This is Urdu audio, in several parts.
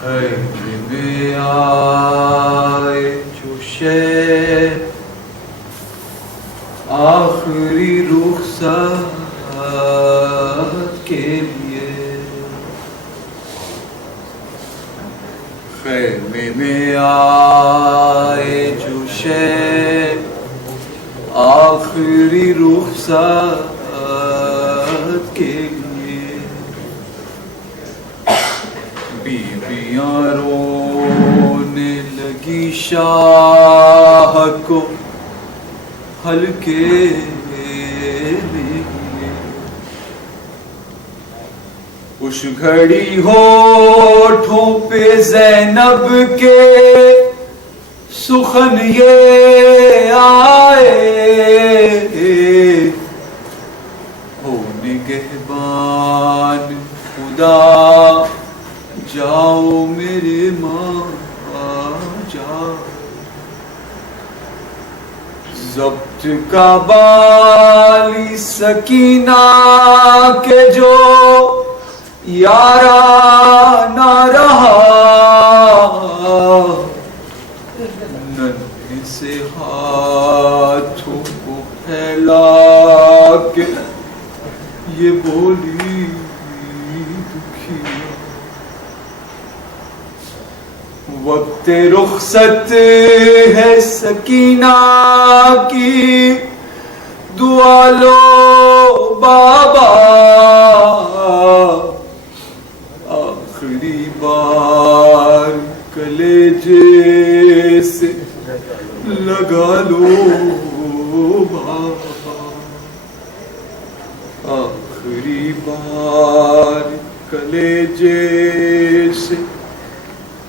خیمے میں آئے جو شے آخری رخصت کے لیے، خیمے میں آئے جو شے آخری رخصت کے لیے، بیویاں رونے لگی شاہ کو ہلکے لیے، اس گھڑی ہونٹوں پہ زینب کے سخن یہ آئے، ہو نگہبان خدا جاؤ میرے ماں جاؤ، ضبط کا بالی سکینہ کے جو یارا نہ رہا، ننھے سے ہاتھوں کو پھیلا کے یہ بولی دکھیا، وقت رخصت ہے سکینہ کی دعا لو بابا، آخری بار کلیجے سے لگا لو بابا، آخری بار کلیجے سے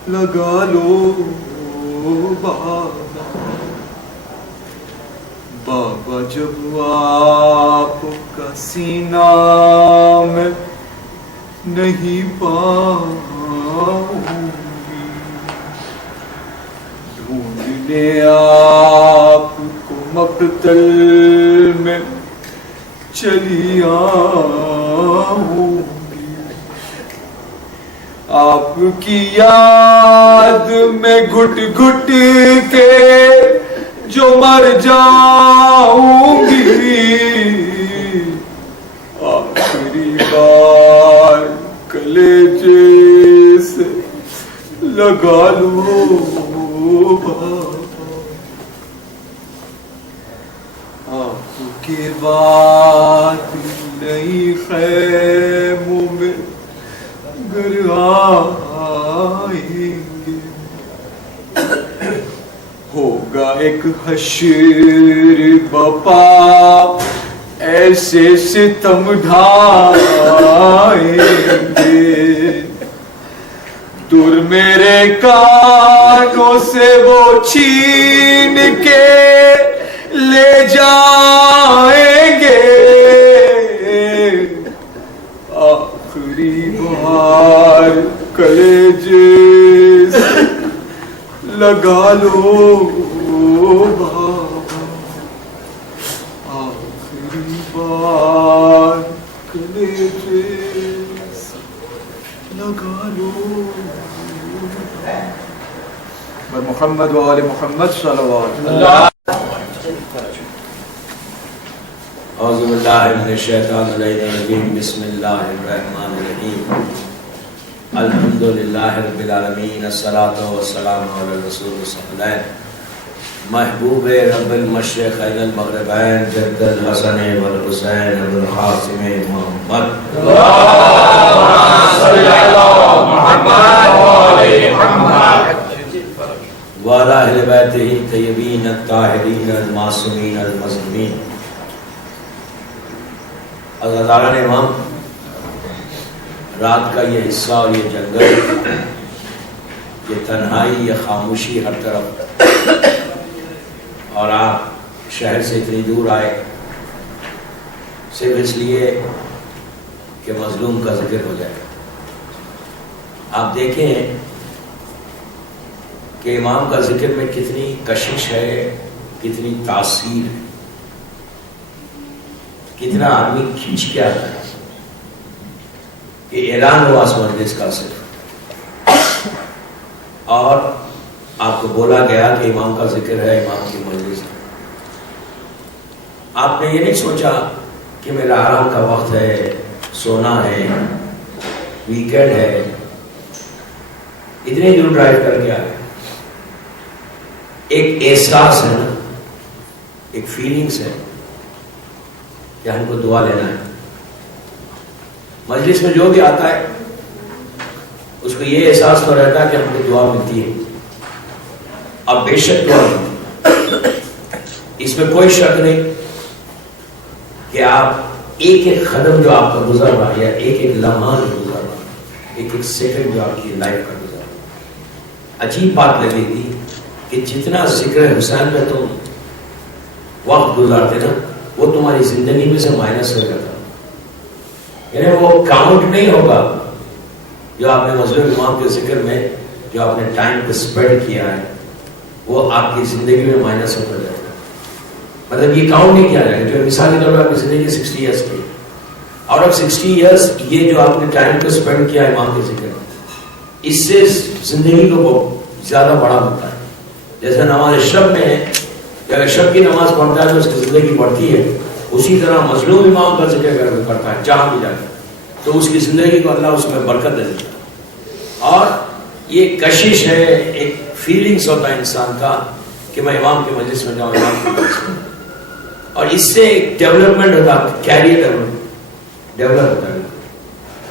لگا لو بابا، بابا جب آپ کا سینہ میں نہیں پاؤں گی، ڈھونڈنے آپ کو مقتل میں چلی آؤں گی، آپ کی یاد میں گھٹ گھٹ کے جو مر جاؤں گی، آخری بار کلیجے سے لگا لو بابا، آپ کے بعد نئی خیموں میں گھر آئیں گے، ہوگا ایک حشر بپا ایسے ستم ڈھائیں گے، دور میرے کانوں سے وہ چھین کے لے جائیں گے، آخری بار کلیجے سے لگا لو بابا، آخری بار کلیجے سے لگا لو محمد و آل محمد صلوات اللہ۔ اعوذ باللہ من الشیطان الرجیم، بسم اللہ الرحمن الرحیم، الحمدللہ رب العالمین، الصلاۃ والسلام علی الرسول الثقلین، محبوب رب المشرقین المغربین، جد الحسن والحسین ابو القاسم محمد، اللہم صل علی محمد وآل محمد وعلی اہل بیتہ الطیبین الطاہرین المعصومین المظلومین۔ عزیزان امام، رات کا یہ حصہ اور یہ جنگل، یہ تنہائی، یہ خاموشی ہر طرف، اور آپ شہر سے اتنی دور آئے صرف اس لیے کہ مظلوم کا ذکر ہو جائے۔ آپ دیکھیں کہ امام کا ذکر میں کتنی کشش ہے، کتنی تاثیر ہے، کتنا آدمی کھینچ کے آتا ہے کہ اعلان ہوا اس مجلس کا صرف اور آپ کو بولا گیا کہ امام کا ذکر ہے، امام کی مجلس ہے، آپ نے یہ نہیں سوچا کہ میرا آرام کا وقت ہے، سونا ہے، ویکینڈ ہے، اتنے دور ڈرائیو کر کے آئے. ایک احساس ہے نا، ایک فیلنگس ہے کہ ہم کو دعا لینا ہے. مجلس میں جو بھی آتا ہے اس کو یہ احساس تو رہتا ہے کہ ہم کو دعا ملتی ہے، اب بے شک دعا ملتی ہے، اس میں کوئی شک نہیں کہ آپ ایک ایک قدم جو آپ کا گزر رہا ہے، ایک ایک لمحہ جو گزر رہا ہے، ایک ایک سیکنڈ جو آپ کی لائف کا گزر رہا ہے. عجیب بات لگے گی کہ جتنا ذکر حسین میں تم وقت گزارتے نا، وہ تمہاری زندگی میں سے مائنس ہو جاتا، یعنی وہ کاؤنٹ نہیں ہوگا جو آپ نے مظلوم امام کے ذکر میں جو آپ نے ٹائم کو اسپینڈ کیا ہے، وہ آپ کی زندگی میں مائنس ہو جاتا ہے. مطلب یہ کاؤنٹ نہیں کیا جائے گا. جو مثال کے طور پر آپ کی زندگی 60 ایئرس کی، آؤٹ آف 60 ایئرس یہ جو آپ نے ٹائم کو اسپینڈ کیا امام کے ذکر میں، اس سے زندگی کو زیادہ بڑا ہوتا ہے. جیسے نماز شب میں ہے کہ اگر شب کی نماز پڑھتا ہے تو اس کی زندگی بڑھتی ہے، اسی طرح مظلوم امام کا ذکر کر کے پڑھتا ہے جہاں بھی جاتا ہے تو اس کی زندگی کو اللہ اس میں برکت دے دیتا ہے. اور یہ کشش ہے، ایک فیلنگس ہوتا ہے انسان کا کہ میں امام کی مجلس میں جاؤں، امام کی مجلس میں، اور اس سے ایک ڈیولپمنٹ ہوتا ہے، کیریئر ڈیولپ ہوتا ہے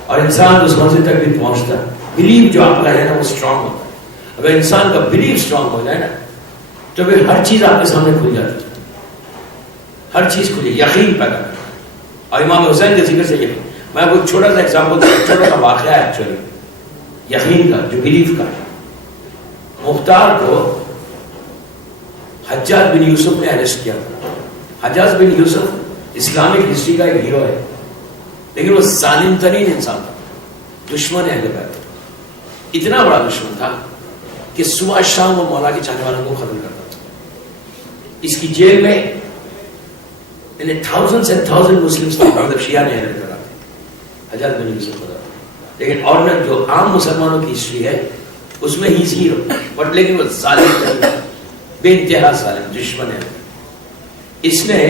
اور انسان اس منزل تک بھی پہنچتا ہے. بلیو جو آپ کا ہے نا وہ اسٹرانگ ہوتا ہے. اگر انسان کا بلیو اسٹرانگ ہو جائے نا تو پھر ہر چیز آپ کے سامنے کھل جاتی ہے، ہر چیز کھلی، یقین پیدا کرتا ہے. اور امام حسین کے ذکر سے یہ میں آپ کو چھوٹا سا ایگزامپل، چھوٹا سا واقعہ ہے ایکچولی یقین کا، جو بلیف کا ہے. مختار کو حجاج بن یوسف نے اریسٹ کیا تھا. حجاج بن یوسف اسلامک ہسٹری کا ایک ہیرو ہے، لیکن وہ ظالم ترین انسان تھا، دشمن اہل بیت، اتنا بڑا دشمن تھا کہ صبح شام وہ مولا کے چاہنے والوں کو قتل کرتا تھا. اس کی جیل میں thousands and thousands مسلمس تھے، مطلب شیعہ نے اہل بیت تھے، حجاج بن یوسف کو. لیکن اور جو عام مسلمانوں کی ہسٹری ہے اس میں ہی ہیرو، بٹ لیکن وہ ظالم ترین، بے انتہا ظالم دشمن ہے. اس نے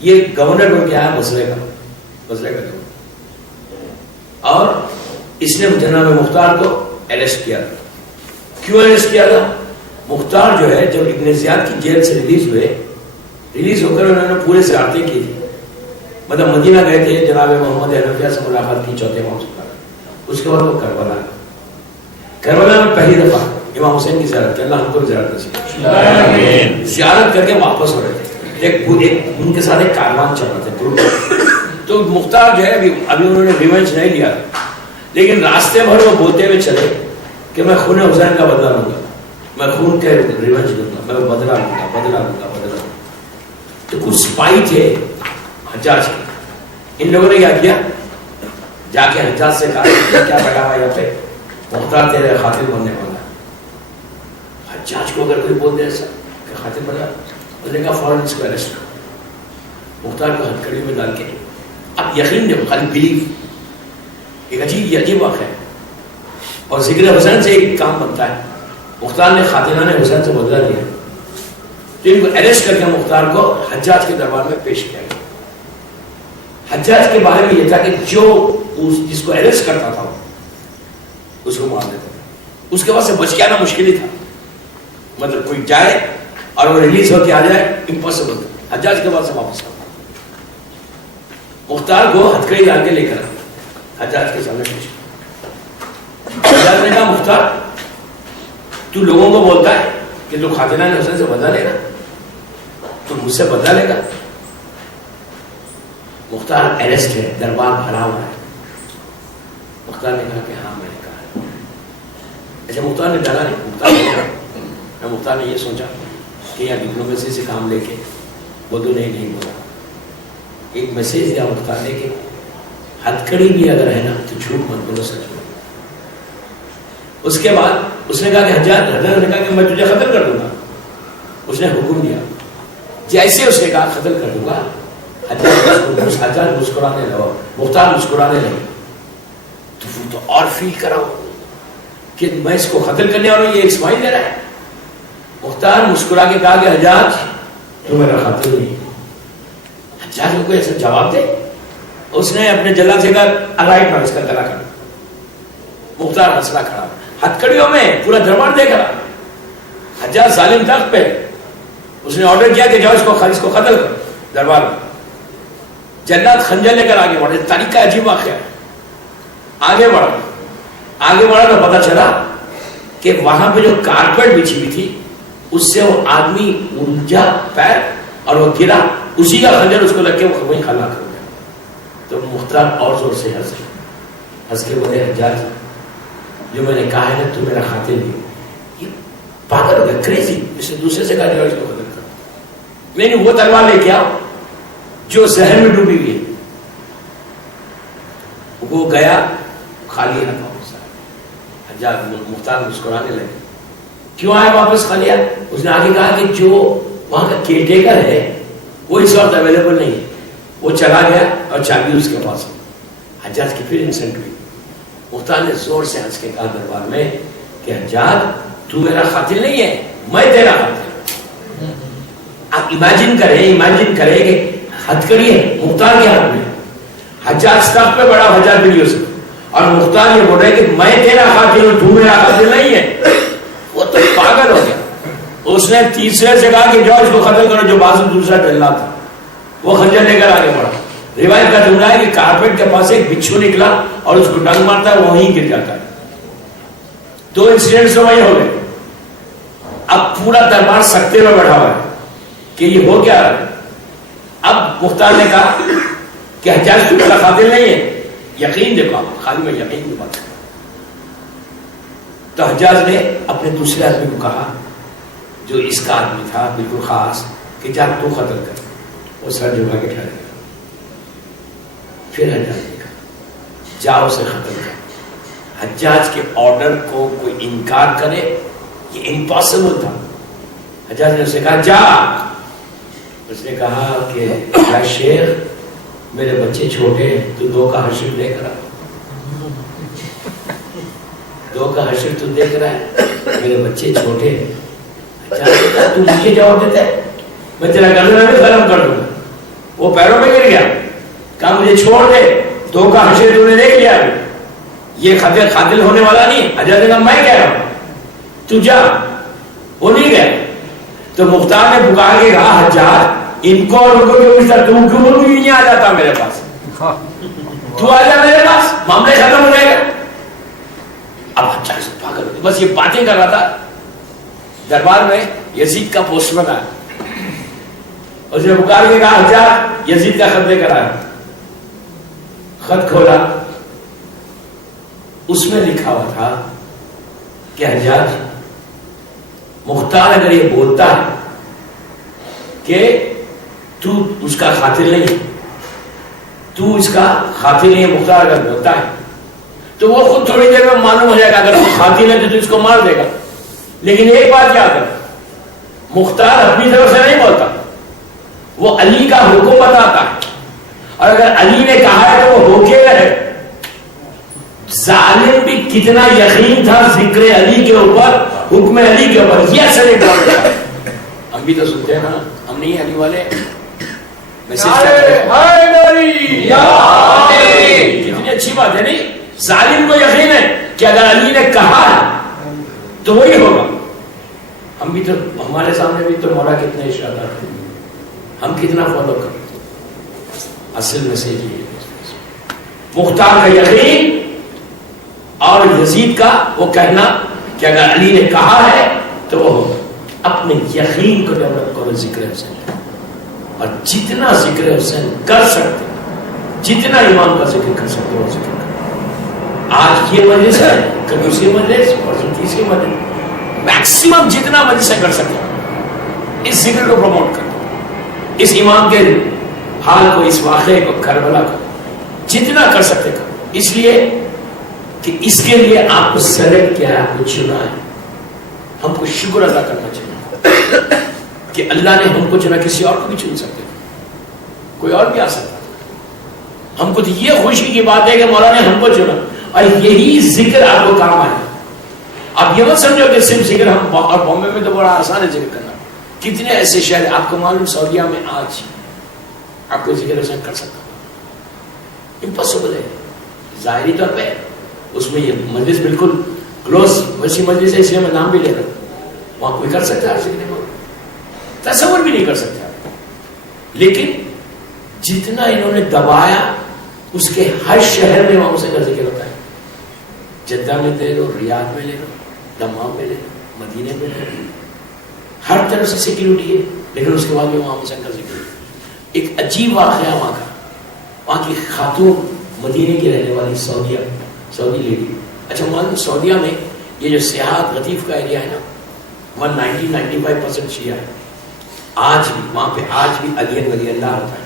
یہ گورنر بن کے آیا بصرے کا گورنر، اور اس نے جناب مختار کو اریسٹ کیا تھا. کیوں اریسٹ کیا تھا؟ مختار جو ہے جب ابن زیاد کی جیل سے ریلیز ہو کر انہوں نے پورے زیارتیں کی تھی. مطلب مدینہ گئے تھے، جناب محمد حنفیہ سے ملاقات کی چوتھے امام سے. اس کے بعد وہ کربلا میں پہلی دفعہ امام حسین کی زیارت کی. اللہ ہم کو زیارت نصیب. زیارت کر کے واپس ہو رہے تھے، ایک ان کے ساتھ ایک کاروان چل رہا تھا گروپ. تو مختار جو ہے ابھی انہوں نے ریونج نہیں لیا، لیکن راستے بھر وہ بولتے ہوئے چلے کہ میں خون حسین کا بدلہ لوں گا، میں خون کے ریونج لوں گا، میں بدلہ لوں گا. تو کچھ سپاہی تھے حجاج کے، ان لوگوں نے کیا کیا، جا کے حجاج سے کہا کیا بیٹھا ہوا یہاں پہ، مختار تیرے خاطر بننے والا. حجاج کو اگر کوئی بول دے ایسا کہ خاطر بنا، اس نے کہا فوراً اس کو اریسٹ کرو. مختار کو ہتھکڑی میں ڈال کے، اب یقین نہیں خالی بلیف، ایک عجیب واقعہ ہے. اور ذکر حسین سے ایک کام بنتا ہے. مختار نے خاتنان حسین سے بدلہ لیا، تو ان کو اریسٹ کر کے مختار کو حجاج کے دربار میں پیش کیا گیا. حجاج کے بارے میں یہ تھا کہ جو جس کو اریسٹ کرتا تھا اس کو مار دیتا تھا. اس کے بعد سے بچ کے آنا مشکل ہی تھا، مطلب کوئی جائے اور وہ ریلیز ہو کے آ جائے امپاسبل تھا. حجاج کے بعد سے واپس آتا، مختار کو ہتھکڑی ڈال کے لے کر حجاج کے سامنے پیش کیا. حجاج نے کہا مختار تو لوگوں کو بولتا ہے کہ تو خاتنان حسین سے بدلہ لے گا، تو مجھ سے بدلہ لے گا. مختار اریسٹ ہے، دربار بھرا ہوا ہے. مختار نے کہا کہ ہاں میں نے کہا. اچھا مختار نے ڈالا نہیں، مختار نے یہ سوچا کہ یہاں ڈپلومیسی سے کام لے کے وہ تو نہیں بولا. ایک میسیج دیا مختار نے کہ ہتھکڑی بھی اگر ہے نا تو جھوٹ مت بولو، سچ بولو. اس کے بعد اس نے کہا کہ حجاج نے کہا کہ میں تجھے قتل کر دوں گا. اس نے حکم دیا، جیسے اس نے کہا قتل کر دوں گا، حجاج مسکرانے لگا، مختار مسکرانے لگے. تو اور فیل کرا کہ میں اس کو قتل کرنے والا ہوں، یہ اسماعیل دے رہا ہے. مختار مسکرا کے کہا کہ حجاج تو میرا قاتل نہیں. حجاج کو کوئی ایسا جواب دے؟ اس نے اپنے جلاد سے کہا رائٹ نہ اس کا گلا کر. مختار مسئلہ کھڑا ہتھکڑیوں میں پورا دربار دیکھ رہا. حجاج ظالم تخت پہ، اس نے آرڈر کیا کہ جاؤ اس کو قتل کرو. دربار میں جلاد خنجر لے کر آگے بڑھے. طریقہ عجیب واقعہ ہے. آگے بڑھا تو پتا چلا کہ وہاں پہ جو کارپیٹ بچھی ہوئی تھی اس سے وہ آدمی الجھا پیر اور وہ گرا، اسی کا خنجر اس کو لگ کے وہ وہیں ہلاک ہو گیا. تو مختار اور زور سے ہنس کے بولے حجاج جو میں نے کہا ہے نا تو میرا قاتل نہیں. یہ پاگل ہو گیا، کریزی. اس نے دوسرے سے کہا اس کو قتل کر. میں نے وہ تلوار لے کے آؤ جو زہر میں ڈوبی ہوئی. وہ گیا خالی ہاتھ واپس آیا. حجاج مختار مسکرانے لگے. کیوں آئے واپس خالی ہاتھ؟ اس نے آگے کہا کہ جو وہاں کا کیئر ٹیکر ہے وہ اس وقت اویلیبل نہیں ہے، وہ چلا گیا اور چابی اس کے پاس ہے. حجاج کی پھر انسلٹ ہوئی. مختار نے زور سے ہنس کے کہا دربار میں کہ حجاج تو میرا قاتل نہیں ہے، میں تیرا قاتل. آپ امیجن کریں کہ ہتھکڑی ہے مختار کے ہاتھ میں، حجاج تخت پہ بڑا حجاج بھی ہو سکتا، اور مختار یہ بول رہے کہ میں تیرا قاتل ہوں، تو میرا قاتل نہیں ہے. وہ تو پاگل ہو گیا. اس نے تیسرے سے کہا کہ جاؤ اس کو قتل کرو. جو بازو دوسرا جلاد تھا وہ خنجر لے کر آگے بڑھا. روایت کا جملہ ہے کہ کارپیٹ کے پاس ایک بچھو نکلا اور اس کو ڈنگ مارتا ہے، وہیں گر جاتا ہے. 2 انسیڈنٹس تو وہی ہو گئے. اب پورا دربار سکتے میں بیٹھا ہوا ہے کہ یہ ہو کیا رہا ہے. اب مختار نے کہا کہ حجاج تو میرا قاتل نہیں ہے. یقین دیکھو آپ، خالی میں یقین کی بات. تو حجاج نے اپنے دوسرے آدمی کو کہا جو اس کا آدمی تھا بالکل خاص کہ جا تو قتل کر. وہ سر جھکا کے ٹھہر گیا. پھر حجاج نے کہا جاؤ اسے قتل کر. حجاج کے آرڈر کو کوئی انکار کرے یہ امپاسبل تھا. حجاج نے اسے کہا جا. اس نے کہا کہ یا شیخ میرے بچے چھوٹے ہیں، تو 2 کا حشر لے کر آ. 2 کا حشر تو دیکھ رہا ہے، میرے بچے چھوٹے ہیں. تو مجھے جواب دیتا ہے میں تیرا گردن بھی ختم کر دوں گا. وہ پیروں میں گر گیا، کہا مجھے چھوڑ دے، 2 کا حشر تو نے دیکھ لیا، یہ قاتل ہونے والا نہیں. حجاج نے کہا میں کہہ رہا ہوں تو جا. وہ نہیں گیا. تو مختار نے پکار کے کہا حجاج ان کو اور ان کو کیوں پوچھتا، تم کیوں نہیں آ جاتا میرے پاس؟ تو آ جا میرے پاس، معاملے ختم ہو جائے گا. اب حجاج پاگل ہو گیا، بس یہ باتیں کر رہا تھا. دربار میں یزید کا پوسٹ مین آیا. اس نے پکار کے کہا حجاج یزید کا خط لے کر آیا. خط کھولا، اس میں لکھا ہوا تھا کہ حجاج مختار اگر یہ بولتا ہے کہ تو اس کا قاتل نہیں، تو اس کا قاتل نہیں، مختار اگر بولتا ہے تو وہ خود تھوڑی دیر میں معلوم ہو جائے گا. اگر وہ قاتل ہے تو اس کو مار دے گا. لیکن ایک بات یاد ہے، مختار اپنی طرف سے نہیں بولتا، وہ علی کا حکم بتاتا ہے. اور اگر علی نے کہا ہے تو وہ ہو کے رہے. ظالم بھی کتنا یقین تھا ذکر علی کے اوپر، حکم علی کے اوپر. یہ اثر ہم بھی تو سنتے ہیں نا، ہم نہیں علی والے. کتنی اچھی بات ہے نہیں. ظالم کو یقین ہے کہ اگر علی نے کہا تو وہی ہوگا. ہم بھی تو، ہمارے سامنے بھی تو مولا کتنے ارشادات ہیں، ہم کتنا فالو کرتے. اصل میسج یہ مختار کا یقین اور یزید کا وہ کہنا کہ اگر علی نے کہا ہے تو وہ ہوگا. اپنے یقین کو ڈیولپ کرو ذکر حسین، اور جتنا ذکر حسین کر سکتے، جتنا ایمان کا ذکر کر سکتے وہ ذکر کرو. آج یہ مجلس ہے، کبھی اسی مجلس، پرسوں تیسری مجلس، میکسیمم جتنا مجلس کر سکتے اس ذکر کو پروموٹ کرو. اس امام کے حال کو، اس واقعے کو، کربلا کو جتنا کر سکتے کرو. اس لیے کہ اس کے لیے آپ کو سلیکٹ کیا ہے، آپ کو چنا ہے. ہم کو شکر ادا کرنا چاہیے کہ اللہ نے ہم کو چنا. کسی اور کو بھی چن سکتے، کوئی اور بھی آ سکتا. ہم کو تو یہ خوشی کی بات ہے کہ مولا نے ہم کو چنا، اور یہی ذکر آپ کو کام آئے. آپ یہ مت سمجھو کہ صرف ذکر ہم، اور بامبے میں تو بڑا آسان ہے ذکر کرنا. کتنے ایسے شہر آپ کو معلوم، سعودیہ میں آج آپ کو ذکر حسین کر سکتا امپاسبل ہے. ظاہری طور پہ اس میں یہ مجلس بالکل کلوز ویسی مجلس ہے، اس لیے میں نام بھی لے رہا ہوں. وہاں کوئی کر سکتا ہے ذکر، تصور بھی نہیں کر سکتا. لیکن جتنا انہوں نے دبایا اس کے ہر شہر میں وہاں کا ذکر ہوتا ہے. جدہ میں لے لو، ریاض میں لے لو، دمام میں لے لو، مدینے میں لے لو، ہر طرف سے سیکیورٹی ہے. لیکن اس کے بعد بھی وہاں حسین کا ذکر ہے. ایک عجیب واقعہ وہاں کی خاتون مدینے کی رہنے والی سعودی لیڈی. اچھا معلوم سعودیہ میں یہ جو سیاحت غطیف کا ایریا ہے نا، 95% شیعہ ہے. آج بھی وہاں پہ آج بھی علی ولی اللہ ہوتا ہے.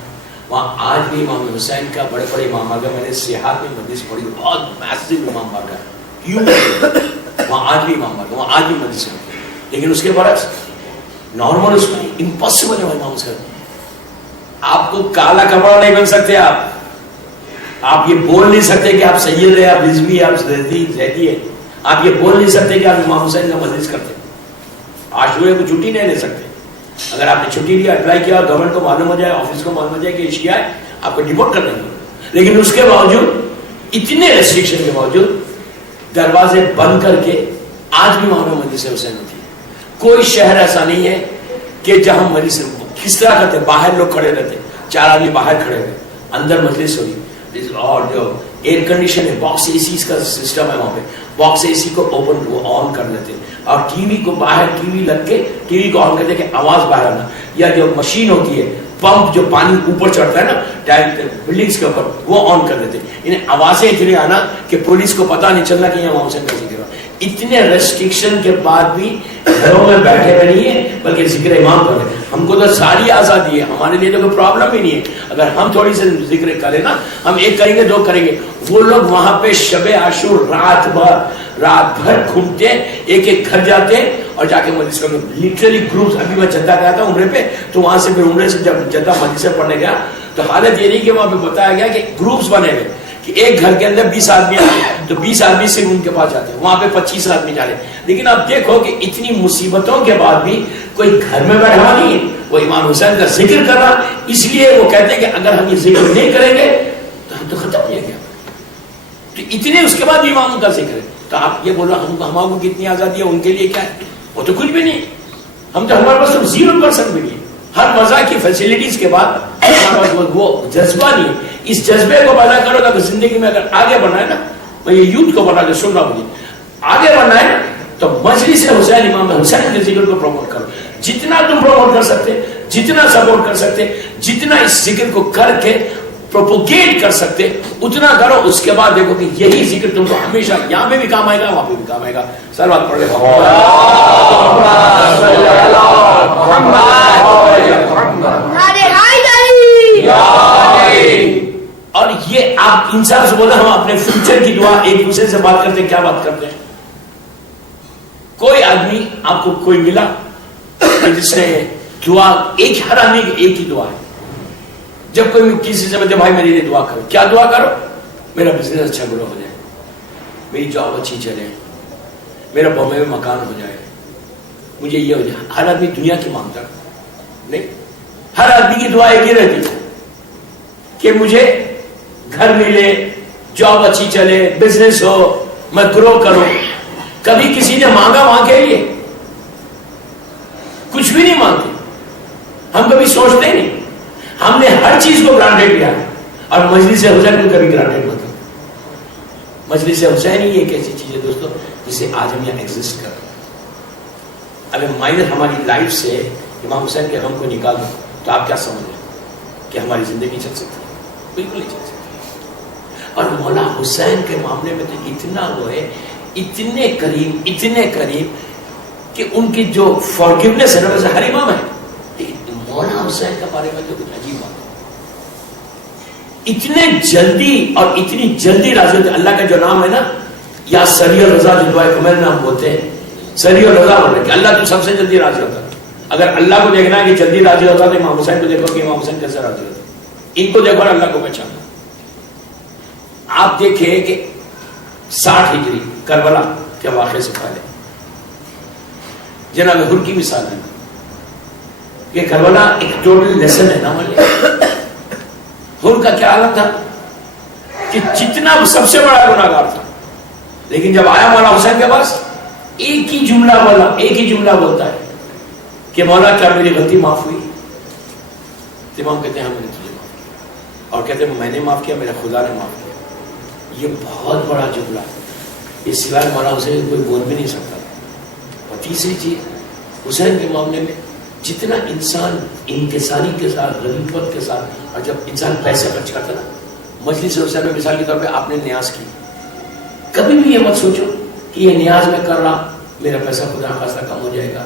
وہاں آج بھی امام حسین کا بڑے بڑے امام آگا، میں نے سیاحت میں مجلس پڑھی، بہت میسیو امام آگا، وہاں آج بھی امام آگا، وہاں آج بھی مجلس ہوتی ہے. لیکن اس کے برعکس نارمل اس میں امپاسبل ہے امام حسین. آپ کو کالا کپڑا نہیں بن سکتے، آپ یہ بول نہیں سکتے کہ آپ سید ہیں، آپ رضوی، آپ زیدی ہیں. آپ یہ بول نہیں سکتے کہ آپ امام حسین کا مجلس کرتے. عاشورے کو چھٹی نہیں لے سکتے. اگر آپ نے چھٹی لیا، اپلائی کیا، گورنمنٹ کو معلوم ہو جائے، آفس کو معلوم ہو جائے کہ یہ شیعہ ہے، آپ کو ڈیپورٹ کر دیں گے. لیکن اس کے باوجود، اتنے ریسٹرکشن کے باوجود دروازے بند کر کے آج بھی وہاں مجلس حسین ہوتی ہے. کوئی شہر ایسا نہیں ہے کہ جہاں مجلس کس طرح کرتے، باہر لوگ کھڑے رہتے، 4 آدمی باہر کھڑے ہوئے، اندر مجلس ہوئی. اور جو ایئر کنڈیشن ہے، باکس اے سی کا سسٹم ہے وہاں پہ، باکس اے سی کو اوپن آن کر لیتے، اور ٹی وی کو باہر ٹی وی لگ کے ٹی وی کو آن کرتے کہ آواز باہر آنا. یا جو مشین ہوتی ہے پمپ جو پانی اوپر چڑھتا ہے نا بلڈنگس کے اوپر، وہ آن کر دیتے. انہیں آوازیں اتنی آنا کہ پولیس کو پتا نہیں چلنا کہ یہاں حسین کا ذکر. اتنے ریسٹرکشن کے بعد بھی گھروں میں بیٹھے ہوئے نہیں ہے، بلکہ ذکر امام کر رہے. ہم کو تو ساری آزادی ہے، ہمارے لیے تو کوئی پرابلم ہی نہیں ہے. اگر ہم تھوڑی سی ذکر کریں نا، ہم ایک کریں گے، 2 کریں گے. وہ لوگ وہاں پہ شب عاشور رات بھر گھومتے، ایک گھر جاتے اور جا کے مجلس کرتے. Literally groups. ابھی میں جدہ گیا تھا عمرے پہ، تو وہاں سے پھر عمرے سے جب جدہ مجلس پڑھنے گیا تو حالت یہ نہیں کہ وہاں پہ بتایا گیا کہ گروپس بنے ہوئے کہ ایک گھر کے اندر 20 آدمی آتے ہیں، تو 20 آدمی سے ان کے پاس جاتے ہیں، وہاں پہ 25 آدمی جا رہے ہیں. لیکن آپ دیکھو کہ اتنی مصیبتوں کے بعد بھی کوئی گھر میں بیٹھا نہیں ہے، وہ امام حسین کا ذکر کر رہا. اس لیے وہ کہتے ہیں کہ اگر ہم یہ ذکر نہیں کریں گے تو ہم تو ختم ہو جائیں گے. تو اتنے اس کے بعد بھی امام کا ذکر ہے. تو آپ یہ بولو ہمارے کو کتنی آزادی ہے، ان کے لیے کیا ہے؟ وہ تو کچھ بھی نہیں. ہم تو ہمارے پاس 0% بھی نہیں. ہر مزہ کی فیسلٹیز کے بعد ہمارے پاس وہ جذبہ نہیں ہے. اس جذبے کو پیدا کرو کہ زندگی میں اگر آگے بڑھنا ہے نا، میں یہ یوتھ کو بتا کے سن رہا ہوں، آگے بڑھنا ہے نا تو مجلس حسین امام حسین کے ذکر کو پروموٹ کرو. جتنا تم پروموٹ کر سکتے، جتنا سپورٹ کر سکتے، جتنا اس ذکر کو کر کے پروپوگیٹ کر سکتے اتنا کرو. اس کے بعد دیکھو کہ یہی ذکر تم کو ہمیشہ یہاں پہ بھی کام آئے گا، وہاں پہ بھی کام آئے گا. سر بات پڑھ لے. اور یہ آپ انسان سے بولے ہم اپنے فیوچر کی دعا ایک دوسرے سے بات کرتے ہیں. کیا بات کرتے ہیں؟ کوئی آدمی آپ کو کوئی ملا جس نے دعا، ایک ہر آدمی کی ایک ہی دعا ہے. جب کوئی کسی سے بولتے بھائی میرے لیے دعا کرو، کیا دعا کرو؟ میرا بزنس اچھا گرو ہو جائے، میری جاب اچھی چلے، میرا بامبے میں مکان ہو جائے، مجھے یہ ہو جائے. ہر آدمی دنیا کی مانگتا نہیں. ہر آدمی کی دعا ایک ہی رہتی ہے کہ مجھے گھر ملے، جاب اچھی چلے، بزنس ہو، میں گرو کروں. کبھی کسی نے مانگا وہاں کے لیے؟ کچھ بھی نہیں مانگتے. ہم کبھی سوچتے نہیں. ہم نے ہر چیز کو گرانٹیڈ لیا اور مجلس حسین کو کبھی گرانٹیڈ مت. مجلس حسین ہی ایک ایسی چیز ہے دوستوں جسے آج ہم یہاں ایگزسٹ کر رہے ہیں. اگر مائنر ہماری لائف سے امام حسین کے غم کو نکال دو تو آپ کیا سمجھ رہے کہ ہماری زندگی چل سکتی ہے؟ بالکل نہیں چل سکتی. اور مولا حسین کے معاملے میں تو اتنا وہ ہے، اتنے قریب کہ ان کی جو فارگیونیس ہے نا، ویسے ہر امام ہے، لیکن مولا حسین کا بارے میں تو کچھ عجیب بات ہے. اتنی جلدی راضی ہوتے. اللہ کا جو نام ہے نا، یا سری الرضا، جو دعائے کو میرے نام بولتے ہیں، سری الرضا بول رہے کہ اللہ تو سب سے جلدی راضی ہوتا. اگر اللہ کو دیکھنا ہے کہ جلدی راضی ہوتا تو امام حسین کو دیکھو کہ امام حسین کیسے راضی ہوتا. ان کو دیکھو اور اللہ کو پہچانا. آپ دیکھیں کہ 60 ہجری کربلا کے واقعے سے پہلے جناب حر کی مثال ہے کہ کربلا ایک ٹوٹل لیسن ہے نا ہمارے. حر کا کیا حالت تھا کہ جتنا سب سے بڑا گناہگار تھا، لیکن جب آیا مولا حسین کے پاس ایک ہی جملہ بولتا ہے کہ مولا کیا میری غلطی معاف ہوئی؟ امام کہتے ہیں ہاں میں نے تجھے معاف کیا، اور کہتے ہیں میں نے معاف کیا، میرے خدا نے معاف کیا. یہ بہت بڑا جملہ ہے، اس سوائے مولا حسین کوئی بول بھی نہیں سکتا. اور تیسری چیز حسین کے معاملے میں جتنا انسان انکساری کے ساتھ، غریبت کے ساتھ، اور جب انسان پیسے خرچ کرتا نا، مجلس حسین میں مثال کے طور پہ آپ نے نیاز کی، کبھی بھی یہ مت سوچو کہ یہ نیاز میں کر رہا میرا پیسہ خدا خاصا کم ہو جائے گا،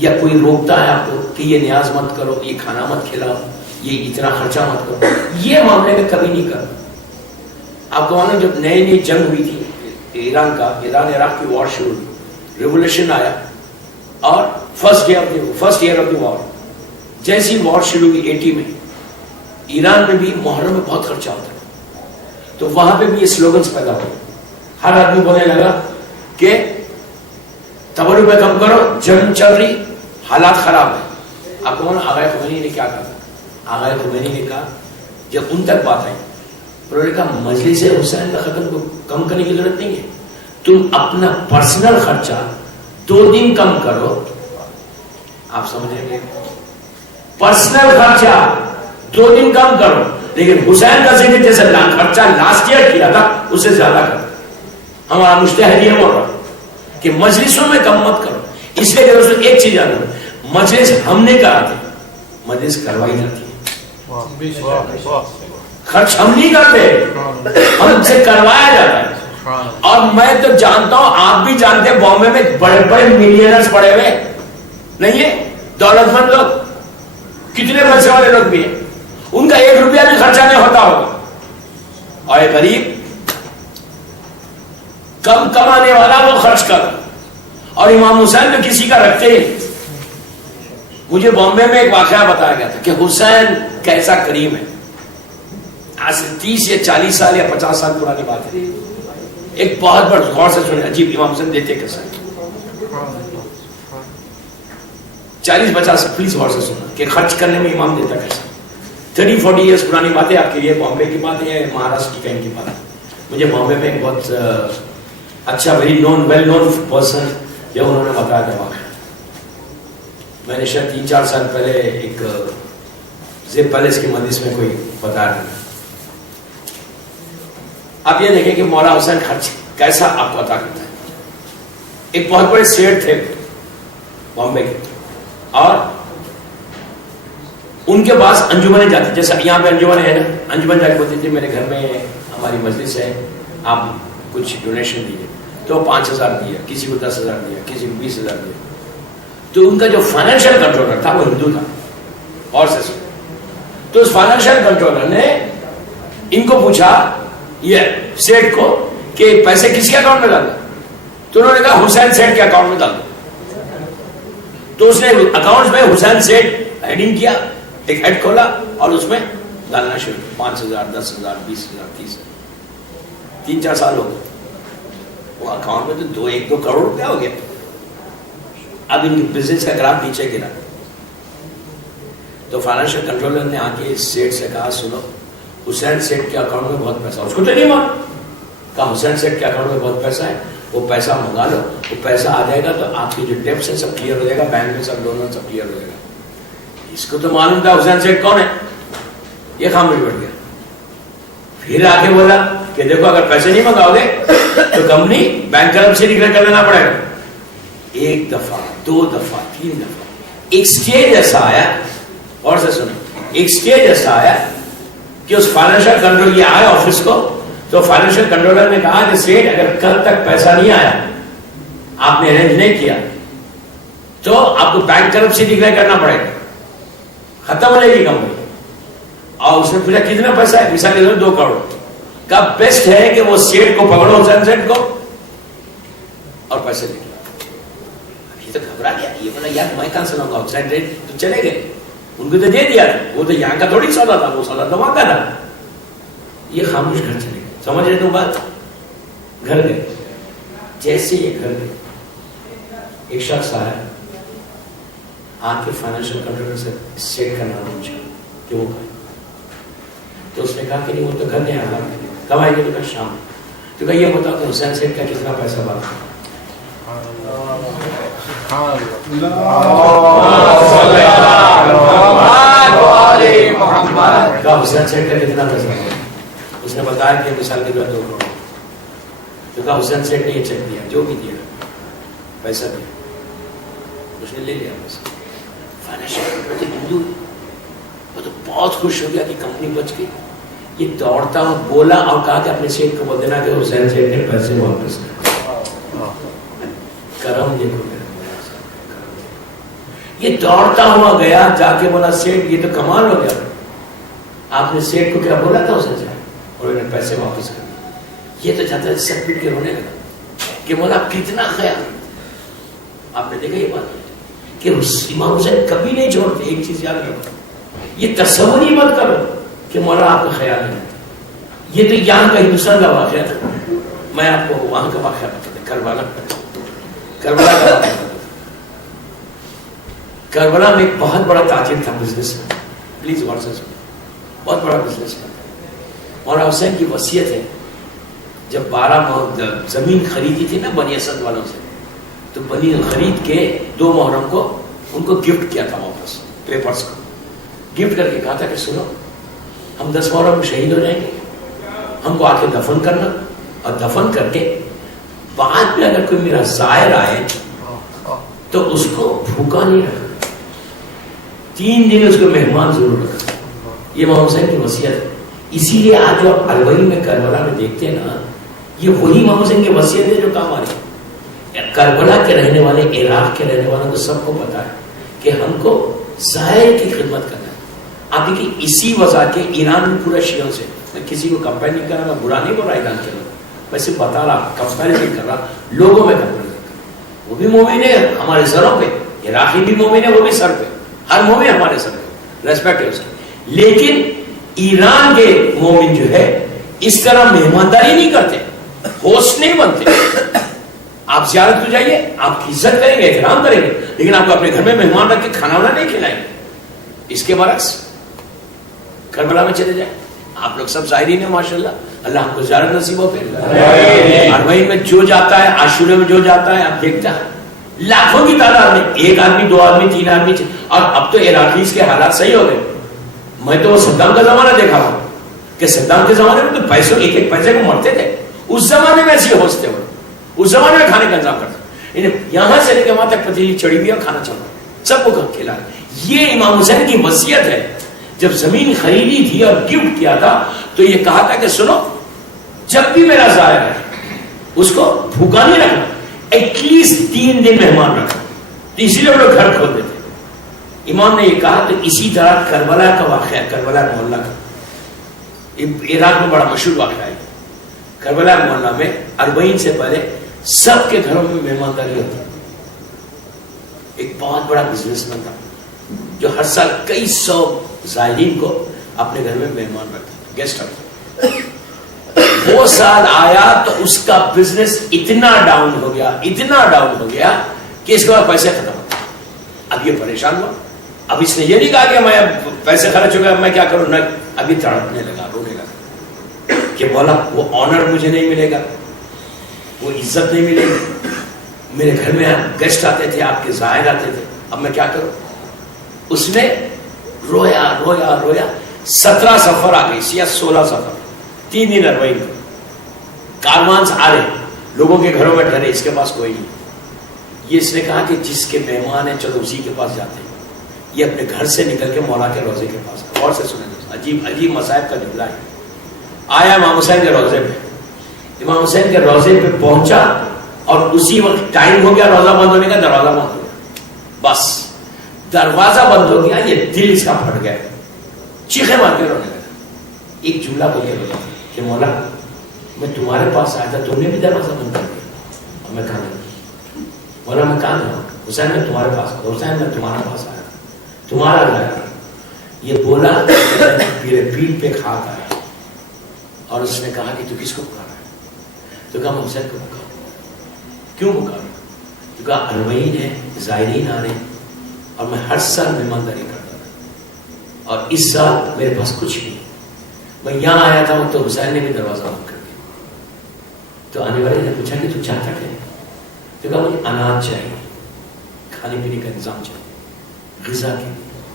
یا کوئی روکتا ہے آپ کو کہ یہ نیاز مت کرو، یہ کھانا مت کھلاؤ، یہ اتنا خرچہ مت کرو. یہ معاملے میں کبھی نہیں کرنا. آپ کو معلوم جب نئی جنگ ہوئی تھی ایران عراق کی وار شروع ہوئی، ریولیوشن آیا، اور فرسٹ ایئر آف دی وار، جیسی وار شروع ہوئی 80 میں، ایران میں بھی محرم میں بہت خرچہ ہوتا ہے، تو وہاں پہ بھی یہ سلوگنز پیدا ہوئے. ہر آدمی بولنے لگا کہ تبرک پہ کم کرو، جنگ چل رہی، حالات خراب ہے. آپ کو معلوم آغا خمینی نے کیا کہا؟ آغا خمینی نے کہا جب ان تک بات آئی، انہوں نے کہا مجلس حسین کا ختم کو کم کرنے کی ضرورت نہیں ہے، تم اپنا پرسنل خرچہ 2 دن کم کرو. آپ سمجھیں گے، پرسنل خرچہ 2 دن کم کرو، لیکن حسین کا ذکر جیسے خرچہ لاسٹ ایئر کیا تھا اس سے زیادہ کرو. ہمارا مجتہد یہ بول رہا کہ مجلسوں میں کم مت کرو. اس لیے کہ دوستوں ایک چیز یاد رکھو، مجلس ہم نے کراتے، مجلس کروائی جاتی ہے. خرچ ہم نہیں کرتے، ہم سے کروایا جاتا ہے. اور میں تو جانتا ہوں، آپ بھی جانتے ہیں، بامبے میں بڑے بڑے ملینرز پڑے ہوئے نہیں ہے، دولت مند لوگ، کتنے پیسے والے لوگ بھی ہیں، ان کا 1 روپیہ بھی خرچہ نہیں ہوتا ہوگا. اور ایک غریب کم کمانے والا وہ خرچ کر. اور امام حسین تو کسی کا رکھتے ہی. مجھے بامبے میں ایک واقعہ بتایا گیا تھا کہ حسین کیسا کریم ہے. آج سے 30 یا 40 سال یا 50 سال پرانی بات ہے. ایک بہت بڑا غور سے سنیں، عجیب امام حسین دیتے کیسا 40-50 پلیز غور سے سننا کہ خرچ کرنے میں امام دیتا کیسا. 30-40 ایئرس پرانی بات ہے آپ کے لیے. بامبے کی بات ہے یا مہاراشٹر کی کہیں کی بات ہے. مجھے بامبے میں ایک بہت اچھا ویل نون پرسن جو انہوں نے بتایا تھا واقعہ. میں نے شاید 3-4 سال پہلے ایک زیب پیلس کے مجلس میں کوئی بتایا تھا. آپ یہ دیکھیں کہ مولا حسین خرچ کیسا آپ کو عطا کرتا ہے. ایک بہت بڑے سیٹ تھے بامبے کے، اور ان کے پاس انجمنیں جاتی، جیسے یہاں پہ انجمن ہے نا، انجمن جا کے بولتی تھی میرے گھر میں ہماری مجلس ہے، آپ کچھ ڈونیشن دیجیے. تو 5,000 دیا، کسی کو 10,000 دیا، کسی کو 20,000 دیا. تو ان کا جو فائنینشیل کنٹرولر تھا وہ ہندو تھا. اور سے تو اس فائنینشیل کنٹرولر نے ان کو پوچھا، یہ سیٹ کو، کہ پیسے کس کے اکاؤنٹ میں ڈالنا. تو انہوں نے کہا حسین سیٹ کے اکاؤنٹ میں ڈال دو. تو اس نے اکاؤنٹ میں حسین سیٹ ہیڈنگ کیا، ایک ہیڈ کھولا اور اس میں ڈالنا شروع کیا. 5,000 10,000 20,000 30,000. 3-4 سال ہو گئے. وہ اکاؤنٹ میں تو 1-2 کروڑ روپیہ ہو گیا. اب ان کے بزنس کا گراف نیچے گرا. تو فائنینشیل کنٹرولر نے آ کے سیٹ سے کہا سنو، حسین سیٹ کے اکاؤنٹ میں بہت پیسہ. اس کو تو نہیں معلوم. کہا حسین سیٹ کے اکاؤنٹ میں بہت پیسہ ہے، وہ پیسہ منگا لو، وہ پیسہ آ جائے گا تو آپ کی جو ڈیپس ہے سب کلیئر ہو جائے گا، بینک میں سب لون سب کلیئر ہو جائے گا. اس کو تو معلوم تھا حسین سیٹ کون ہے. یہ خاموش بیٹھ گیا. پھر آ کے بولا کہ دیکھو اگر پیسے نہیں منگاؤ گے تو کمپنی بینک کرپسی ڈکلیئر کر لینا پڑے گا. 1 دفعہ 2 دفعہ 3 دفعہ. ایک سٹیج ایسا آیا، اور سے سنو، ایک سٹیج ایسا آیا کہ اس فائنینشیل کنٹرول یہ آئے آفس کو، تو فائنینشیل کنٹرولر نے کہا کہ سیٹ اگر کل تک پیسہ نہیں آیا، آپ نے ارینج نہیں کیا، تو آپ کو بینک کرپسی ڈکلیئر کرنا پڑے گا، ختم ہو جائے گی کمپنی. اور اس نے پوچھا کتنا پیسہ ہے، مثال کے طور 2 کروڑ. کا بیسٹ ہے کہ وہ سیٹ کو پکڑو، حسین سیٹ کو، اور پیسے لے. یہ تو گھبرا گیا. یہ بولا یار میں کہاں سے لاؤں گا، حسین ریٹ تو چلے گئے، ان کو تو دے دیا تھا، وہ تو یہاں کا تھوڑی سودا تھا، وہ سودا تو وہاں کا تھا. یہ خاموش گھر چلے گئے. سمجھ رہے تو بات. گھر گئے. جیسے یہ گھر گئے، ایک شخص آیا آ کے فائنینشیل کنٹرولر سے سیٹ کا نام پوچھا کہ وہ کہا. تو اس نے کہا کہ نہیں وہ تو گھر نہیں آ رہا, کب آئے گی؟ تو کہا شام. تو کہا یہ بتاؤ کہ حسین سیٹ کا کتنا پیسہ بات ہے؟ کہا حسین سیٹ کا کتنا پیسہ بات ہے؟ اس نے بتایا کہ مثال کے طور 2 کروڑ. تو کہا حسین سیٹ نے یہ چیک دیا, جو بھی دیا پیسہ دیا, اس نے لے لیا پیسہ. فائنینشیل ہندو وہ تو بہت خوش ہو گیا کہ کمپنی بچ گئی. یہ دوڑتا ہوں بولا اور کہا کہ اپنے سیٹ کو بول دینا کہ حسین سیٹ نے پیسے واپس کرم دیکھو. یہ دوڑتا ہوا گیا جا کے بولا سیٹ یہ تو کمال ہو گیا, آپ نے سیٹ کو کیا بولا تھا حسین سیٹ, اور انہیں پیسے واپس کر دیے. یہ تو جاتا ہے سر پیٹ کے رونے لگا کہ مولا کتنا خیال. آپ نے دیکھا یہ بات کہ امام حسین کبھی نہیں چھوڑتے. ایک چیز یاد رکھو, یہ تصور ہی مت کرو کہ مولا آپ کا خیال نہیں. یہ تو یہاں کا ہندوستان کا واقعہ تھا. میں آپ کو وہاں کا واقعہ بتاتا ہوں, کربلا کا واقعہ. کربلا میں ایک بہت بڑا تاجر تھا, بزنس مین, پلیز غور سے سنو, بہت بڑا بزنس مین. مولانا حسین کی وصیت ہے جب 12 زمین خریدی تھی نا بنی اسد والوں سے, تو بنی خرید کے 2 محرم کو ان کو گفٹ کیا تھا واپس, پیپرز کو گفٹ کر کے کہا تھا کہ سنو ہم 10 محرم کو شہید ہو جائیں گے, ہم کو آ کے دفن کرنا, اور دفن کر کے بعد میں اگر کوئی میرا زائر آئے تو اس کو بھوکا نہیں رکھنا, 3 دن اس کو مہمان ضرور رکھنا. یہ امام حسین کی وصیت ہے. اسی لیے آج جو آپ الوئی میں کربلا میں دیکھتے ہیں نا, یہ وہی امام حسین کی وصیت ہے جو کام آ رہی ہے. کربلا کے رہنے والے, عراق کے رہنے والوں کو سب کو پتا ہے کہ ہم کو ظاہر کی خدمت کرنا ہے. آپ دیکھیے اسی وجہ کے ایران میں پورا شیعوں سے, میں کسی کو کمپیئر نہیں کر رہا, میں برا نہیں بول رہا ایران کے لوگ, میں صرف بتا رہا, کمپیریزن کر رہا, لوگوں میں کمپیریزن کر رہا. وہ بھی مومن ہے ہمارے سروں پہ, عراقی بھی مومن ہے, وہ بھی سر پہ, ہر مومن ہمارے سر پہ, ریسپیکٹ ہے اس کی. لیکن ایران کے مومن جو ہے اس طرح مہمانداری نہیں کرتے, ہوسٹ نہیں بنتے. آپ زیارت کو جائیے, آپ کی عزت کریں گے, احترام کریں گے, لیکن آپ کو اپنے گھر میں مہمان رکھ کے کھانا وانا نہیں کھلائیں گے. اس کے برعکس کربلا میں چلے جائیں, آپ لوگ سب زائرین ہیں ماشاءاللہ, اللہ ہم کو زیارت نصیب ہو. پھر اربعین میں جو جاتا ہے, عاشورے میں جو جاتا ہے, آپ دیکھتا ہے لاکھوں کی تعداد میں, 1 آدمی 2 آدمی 3 آدمی. اور اب تو عراقیز کے حالات صحیح ہو گئے. میں تو وہ صدام کا زمانہ دیکھا ہوں کہ صدام کے زمانے میں تو پیسوں 1 پیسے کو مرتے تھے. اس زمانے میں ایسے ہوستے ہوئے, اس زمانے میں کھانے کا انتظام کرتے, یہاں سے لے کے وہاں تک پتیلی چڑھی ہوئی اور کھانا چلا, سب کو کھلا. یہ امام حسین کی وصیت ہے. جب زمین خریدی تھی اور گفٹ کیا تھا تو یہ کہا تھا کہ سنو جب بھی میرا زائر ہے اس کو بھوکا نہیں رکھنا, ایٹ لیسٹ 3 دن مہمان رکھنا. تو اسی لیے وہ لوگ گھر کھول دیتے. امام نے یہ کہا. تو اسی طرح کربلا کا واقعہ, کربلا محلہ کا عراق میں بڑا مشہور واقعہ ہے. کربلا محلہ میں اربعین سے پہلے سب کے گھروں میں مہمانداری ہوتی. ایک بہت بڑا بزنس مین تھا جو ہر سال کئی 100 زائرین کو اپنے گھر میں مہمان رکھتا, گیسٹ رکھتا. وہ سال آیا تو اس کا بزنس اتنا ڈاؤن ہو گیا, اتنا ڈاؤن ہو گیا کہ اس کے بعد پیسے ختم ہو. اب یہ پریشان ہوا. اب اس نے یہ نہیں کہا کہ میں پیسے خرچ ہو گیا میں کیا کروں, نہ, ابھی تڑپنے لگا, رونے لگا کہ بولا وہ آنر مجھے نہیں ملے گا, وہ عزت نہیں ملے گی. میرے گھر میں گیسٹ آتے تھے, آپ کے زائر آتے تھے, اب میں کیا کروں. اس نے رویا رویا رویا. 17 سفر آ گئی یا 16 سفر, 3 دن اربعین میں کاروان سے آ رہے, لوگوں کے گھروں میں ٹھہرے, اس کے پاس کوئی نہیں. یہ اس نے کہا کہ جس کے مہمان ہیں چلو اسی کے پاس جاتے ہیں. یہ اپنے گھر سے نکل کے مولا کے روزے کے پاس, اور سے سنیں عجیب عجیب مصائب کا جملہ ہے. آیا امام حسین کے روزے پہ, امام حسین کے روزے پہ پہنچا اور اسی وقت ٹائم ہو گیا روزہ بند ہونے کا, دروازہ بند ہو گیا. بس دروازہ بند ہو گیا, یہ دل اس کا پھٹ گیا, چیخے مار کے رونے لگا. ایک جملہ بول کے بولا کہ مولا میں تمہارے پاس آیا تھا, تم نے بھی دروازہ بند کر دیا. اور میں کہا مولا میں کہاں گیا, حسین میں تمہارے پاس, حسین میں تمہارے پاس آیا, تمہارا گھر. یہ بولا میرے پیٹ پہ کھاتا ہے. اور اس نے کہا کہ تو کس کو پکارا ہے, تو کہا میں حسین کو پکارا. کیوں پکارا, تو کہا اربعین ہے, زائرین آ رہے ہیں, اور میں ہر سال مہمانداری کرتا تھا، اور اس سال میرے پاس کچھ نہیں. میں یہاں آیا تھا تو حسین نے بھی دروازہ بند کر دیا. تو آنے والے نے پوچھا کہ تو چاہتا کیا ہے؟ تو کہا مجھے اناج چاہیے، کھانے پینے کا انتظام چاہیے، غذا کے.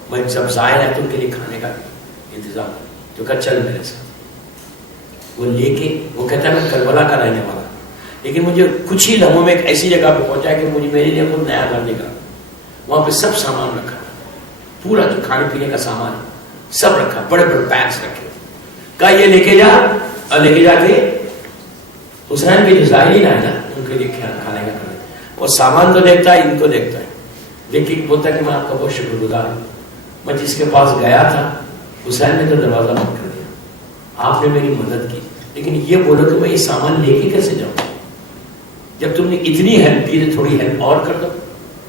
میں جب ظاہر ہے تو ان کے لیے کھانے کا انتظام. تو کہا چل میرے ساتھ. وہ لے کے وہ کہتا ہے میں کربلا کا رہنے والا، لیکن مجھے کچھ ہی لمحوں میں ایک ایسی جگہ پہ پہنچا کہ مجھے میرے لیے خود نیا گھر نکلا. وہاں پہ سب سامان رکھا، پورا جو کھانے پینے کا سامان سب رکھا، بڑے بڑے بیگس رکھے. کہا یہ لے کے جا، اور لے کے جا کے حسین کے جو ظاہرین ہے نا ان کے لیے کھانے کا کرے. اور سامان تو دیکھتا ہے، ان کو دیکھتا ہے، لیکن بولتا ہے کہ میں آپ کا بہت شکر گزار ہوں. میں جس کے پاس گیا تھا حسین نے تو دروازہ بند کر دیا، آپ نے میری مدد کی، لیکن یہ بولو کہ میں یہ سامان لے کے کیسے جاؤں؟ جب تم نے اتنی ہیلپ کی تو تھوڑی ہیلپ اور کر دو.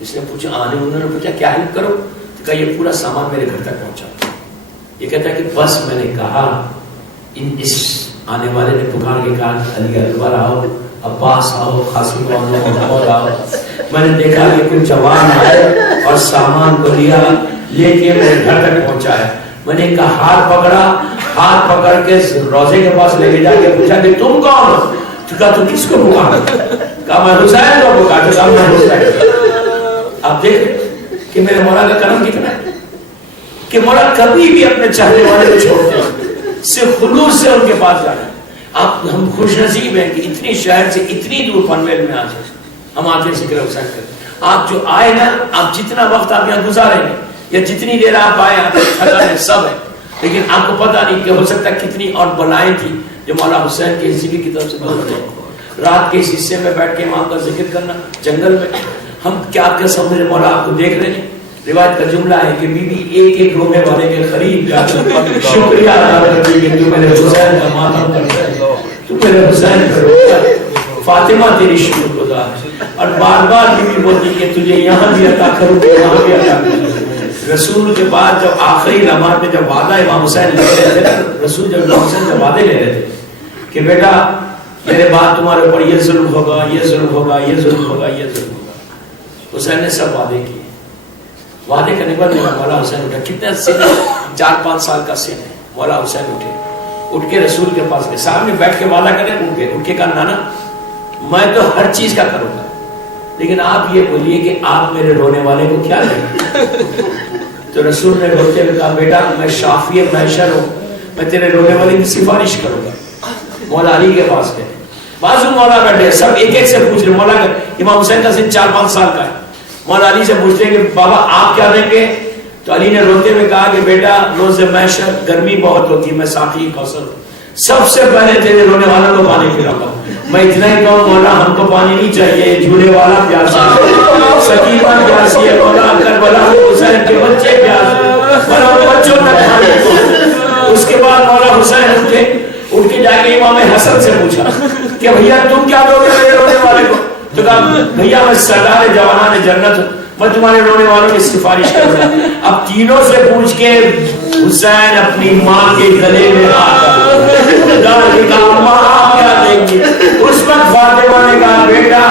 اس نے پوچھا انہوں نے پوچھا کیا ہیلپ کرو؟ تو کہا یہ پورا سامان میرے گھر تک پہنچا. یہ کہتا ہے کہ بس میں نے کہا، اس آنے والے نے پکار کے کہا علی اکبر آؤ، عباس آؤ، قاسم آؤ، محمد آؤ. میں نے دیکھا کہ کچھ جوان آئے اور سامان کو لیا، لے کے میرے گھر تک پہنچایا. میں نے کہا ہاتھ پکڑا، ہاتھ پکڑ کے روزے کے پاس لے کے جا کے پوچھا کہ تم کون ہو؟ تو کہا تو کس کو پکارا؟ کہا میں حسین کو پکارا. کہا میں حسین. آپ دیکھ کہ میرے مولا کا کرم کتنا ہے کہ مولا کبھی بھی اپنے چاہنے والے کو چھوڑتے ہیں، صرف خلوص سے ان کے پاس جانا. آپ ہم خوش نصیب ہیں کہ اتنی شہر سے اتنی دور پنویل میں آتے ہم آتے ذکر حسین کرتے. آپ جو آئے نا، آپ جتنا وقت آپ یہاں گزاریں گے یا جتنی دیر آپ آئے آپ تھکن ہے سب ہے، لیکن آپ کو پتہ نہیں کہ ہو سکتا ہے کتنی اور بلائیں تھی جو مولا حسین کے ذکر کی طرف سے بہت ہے. رات کے اس حصے میں بیٹھ کے وہاں کا ذکر کرنا جنگل میں، ہم کیا سمجھ مولا آپ کو دیکھ رہے ہیں. روایت کا جملہ ہے کہ بی بی ایک ایک رونے والے کے قریب جا کر شکریہ ادا کرتی ہے کہ تو میرے حسین کا ماتم کرتا ہے، تو میرے حسین کا روتا ہے. فاطمہ تیری شکر گزار ہے. اور بار بار بی بی بولتی کہ تجھے یہاں بھی عطا کروں گی، وہاں بھی عطا کروں. رسول کے بعد جب آخری لمحات میں جب وعدہ امام حسین لے رہے تھے، رسول جب امام حسین جب وعدے لے رہے تھے کہ بیٹا میرے بعد تمہارے اوپر یہ ظلم ہوگا، یہ ظلم ہوگا، یہ ظلم ہوگا، یہ ظلم ہوگا، حسین نے سب وعدے کیے. وعدے کرنے کے بعد میرا مولا حسین اٹھا. کتنے سن؟ 4-5 سال کا سن ہے. مولا حسین اٹھ کے رسول کے پاس گئے. سامنے بیٹھ کے وعدہ کرے، اٹھ کے کہا نانا میں تو ہر چیز کا کروں گا، لیکن آپ یہ بولیے کہ آپ میرے رونے والے کو کیا دیں؟ تو رسول نے روتے ہوئے کہا بیٹا میں شافی محشر ہوں، میں تیرے رونے والے کی سفارش کروں گا. مولا علی کے پاس گئے، بازو مولا بیٹھے، سب ایک ایک سے پوچھ رہے. مولا امام حسین کا سن 4-5 سال کا ہے. مولا علی سے پوچھتے ہیں کہ بابا آپ کیا دیں گے؟ تو علی نے روتے ہوئے کہا کہ بیٹا روز محشر گرمی بہت ہوتی ہے، میں ساقی کوثر ہوں، سب سے پہلے تیرے رونے والوں کو پانی پلاؤں گا. میں اتنا ہی کہوں مولا ہم کو پانی نہیں چاہیے، جھولے والا پیاسا ہے، سکینہ پیاسی ہے، مولا کربلا حسین کے بچے پیاسے ہیں، بچوں تک پانی کو. اس کے بعد مولا حسین اٹھ کے جا کے امام حسن سے پوچھا کہ بھیا تم کیا دو گے میرے رونے والے کو؟ تو کہا بھیا میں سردار جوانان جنت ہوں، میں تمہارے رونے والوں کی سفارش کروں گا. اب تینوں سے پوچھ کے حسین اپنی ماں کے گلے میں ماں کیا دیں گے؟ اس وقت فاطمہ نے کہا بیٹا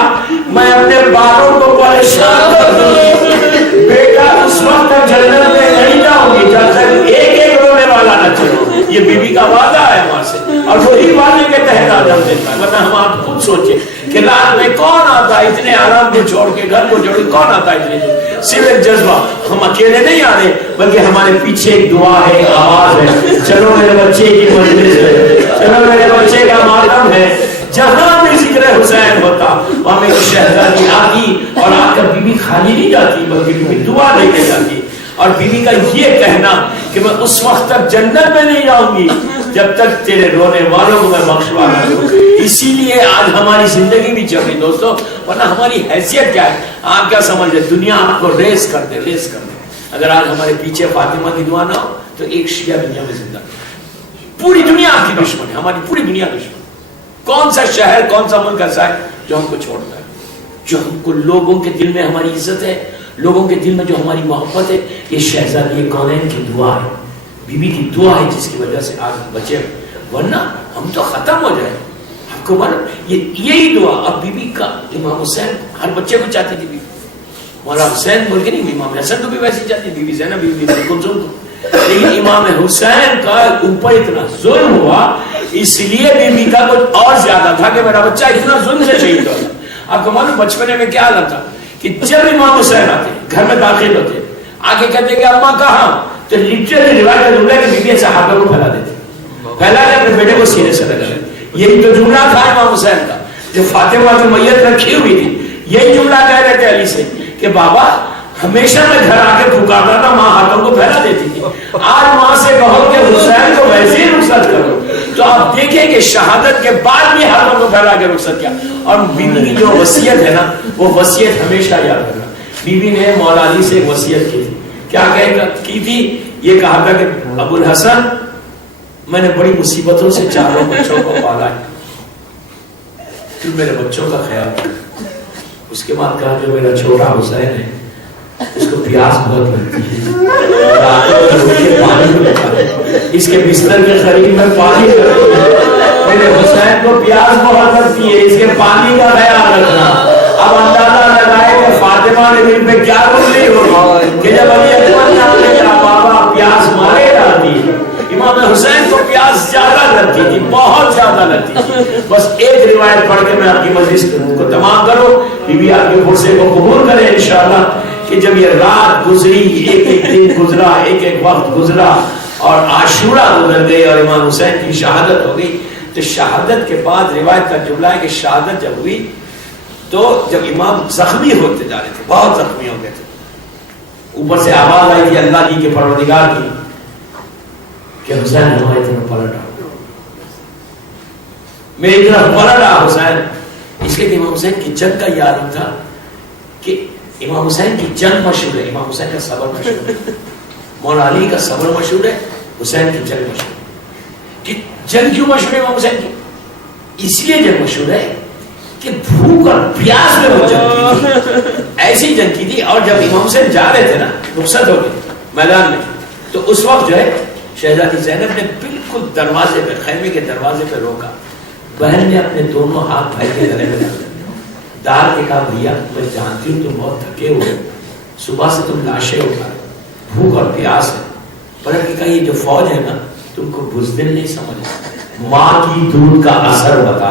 میں اپنے بالوں کو پریشان کر دوں گی، بیٹا اس وقت تک جنت میں نہیں جاؤں گی جب تک ایک ایک رونے والا نہ چلو. یہ بی بی کا وعدہ ہے وہاں سے، اور وہی وعدے کے تحت آدم دیتا ہے. ورنہ ہم آپ خود سوچیں کہ رات میں کون آتا ہے اتنے آرام کو چھوڑ کے، گھر کو چھوڑ کے کون آتا ہے اتنے دور؟ صرف ایک جذبہ. ہم اکیلے نہیں آ رہے بلکہ ہمارے پیچھے ایک دعا ہے، ایک آواز ہے، چلو میرے بچے کی مجلس ہے، چلو میرے بچے کا ماتم ہے. جہاں بھی ذکر حسین ہوتا وہاں میری شہزادی آتی، اور آ کر بی بی خالی نہیں جاتی بلکہ بی بی دعا لے کے جاتی. اور بی بی کا یہ کہنا کہ میں اس وقت تک جنت میں نہیں جاؤں گی جب تک تیرے رونے والوں کو میں بخشوا نہ دوں. اسی لیے آج ہماری زندگی بھی چل رہی دوستو، ورنہ ہماری حیثیت کیا ہے؟ آپ کیا سمجھ رہے؟ دنیا آپ کو ریس کر دے. اگر آج ہمارے پیچھے فاطمہ کی دعا نہ ہو تو ایک شیعہ دنیا میں زندہ. پوری دنیا آپ کی دشمن ہے، ہماری پوری دنیا دشمن. کون سا شہر کون سا ملک ایسا ہے جو ہم کو چھوڑتا ہے؟ جو ہم کو لوگوں کے دل میں ہماری عزت ہے، لوگوں کے دل میں جو ہماری محبت ہے، یہ شہزادی کونین کی دعا ہے، بی بی کی دعا ہے جس کی وجہ سے آج بچے. ورنہ ہم تو ختم ہو جائیں. آپ کو معلوم یہی دعا. اب بی بی کا امام حسین ہر بچے کو چاہتی تھی. مولا حسین بول کے نہیں، امام حسن کو بھی ویسی جاتی، بی بی زینب بی بی کلثوم کو، لیکن امام حسین کا اوپر اتنا ظلم ہوا، اس لیے بی بی کا کچھ اور زیادہ تھا کہ میرا بچہ اتنا ظلم سے شہید ہو گیا۔ آپ کو معلوم بچپنے میں کیا حالت تھا کہ جب امام حسین آتے گھر میں داخل ہوتے آگے کہتے کہ اماں کہاں، تو لٹرلی روایت کا جملہ ہے کہ بیوی صحابہ کو پھیلا دیتے، پھیلا کے اپنے بیٹے کو سینے سے لگا لیتے۔ یہی تو جملہ تھا امام حسین کا، جو فاطمہ کی میت رکھی ہوئی تھی یہی جملہ کہہ رہے تھے علی سے کہ بابا ہمیشہ میں گھر آ کے پکارتا تھا، ماں ہاتھوں کو پھیلا دیتی تھی، آج ماں سے کہو کہ حسین کو ویسے ہی رخصت کرو، تو آپ دیکھیں کہ شہادت کے بعد بھی ہاتھوں کو پھیلا کے رخصت کیا۔ اور بیوی کی جو وصیت ہے نا، وہ وصیت ہمیشہ یاد رکھنا۔ بیوی نے مولا علی سے وصیت کی تھی، کیا کی تھی؟ یہ کہا تھا کہ ابو الحسن میں نے بڑی مصیبتوں سے چاروں بچوں کو پالا ہے، تو میرے بچوں کا خیال رکھ۔ اس کے بعد کہا جو میرا چھوٹا حسین ہے اس کو پیاس بہت لگتی ہے، اس کے بستر کے قریب میں پانی کرتی ہے، میرے حسین کو پیاس بہت لگتی ہے، اس کے پانی کا خیال رکھنا۔ اب اندازہ لگائے کہ فاطمہ نے دل پہ کیا رولی ہوگی کہ جب علی اکبر نے اپنے بابا پیاس مارے ڈالتی ہے۔ امام حسین کو پیاس زیادہ لگتی تھی، بہت زیادہ لگتی تھی۔ بس ایک روایت پڑھ کے میں آپ کی مجلس کو تمام کروں، بی بی آپ کے فرصے کو قبول کرے انشاءاللہ، کہ جب یہ رات گزری، ایک ایک دن گزرا، ایک ایک وقت گزرا اور عاشورہ گزر گئی اور امام حسین کی شہادت ہو گئی، تو شہادت کے بعد روایت کا جملہ ہے کہ شہادت جب ہوئی تو جب امام زخمی ہوتے جا رہے تھے، بہت زخمی ہو گئے تھے، اوپر سے آواز آئی تھی اللہ کی کہ پروردگار کی کہ حسین ہماری طرف پلٹ آؤ، میری طرف پلٹ آ حسین۔ اس لیے کہ امام حسین کی جنگ کا یہ عالم تھا کہ امام حسین کی جنگ مشہور ہے، امام حسین کا صبر مشہور ہے، مولا علی کا صبر مشہور ہے، حسین کی جنگ مشہور ہے۔ کہ جنگ کیوں مشہور ہے امام حسین کی؟ اس لیے جنگ مشہور ہے کہ بھوک اور پیاس میں وہ جنگ کی تھی، ایسی جنگ کی تھی۔ اور جب امام حسین جا رہے تھے نا، رخصت ہو گئے میدان میں، تو اس وقت جو ہے شہزادی زینب نے بالکل دروازے پہ، خیمے کے دروازے پہ روکا، بہن نے اپنے دونوں ہاتھ بھائی کے گلے میں ڈال کے کہا بھیا میں جانتی ہوں تم بہت تھکے ہوئے، صبح سے تم لاشیں اٹھا رہے، بھوک اور پیاس ہے، پر کہا یہ جو فوج ہے نا تم کو بزدل نہیں سمجھ، ماں کی دودھ کا اثر بتا۔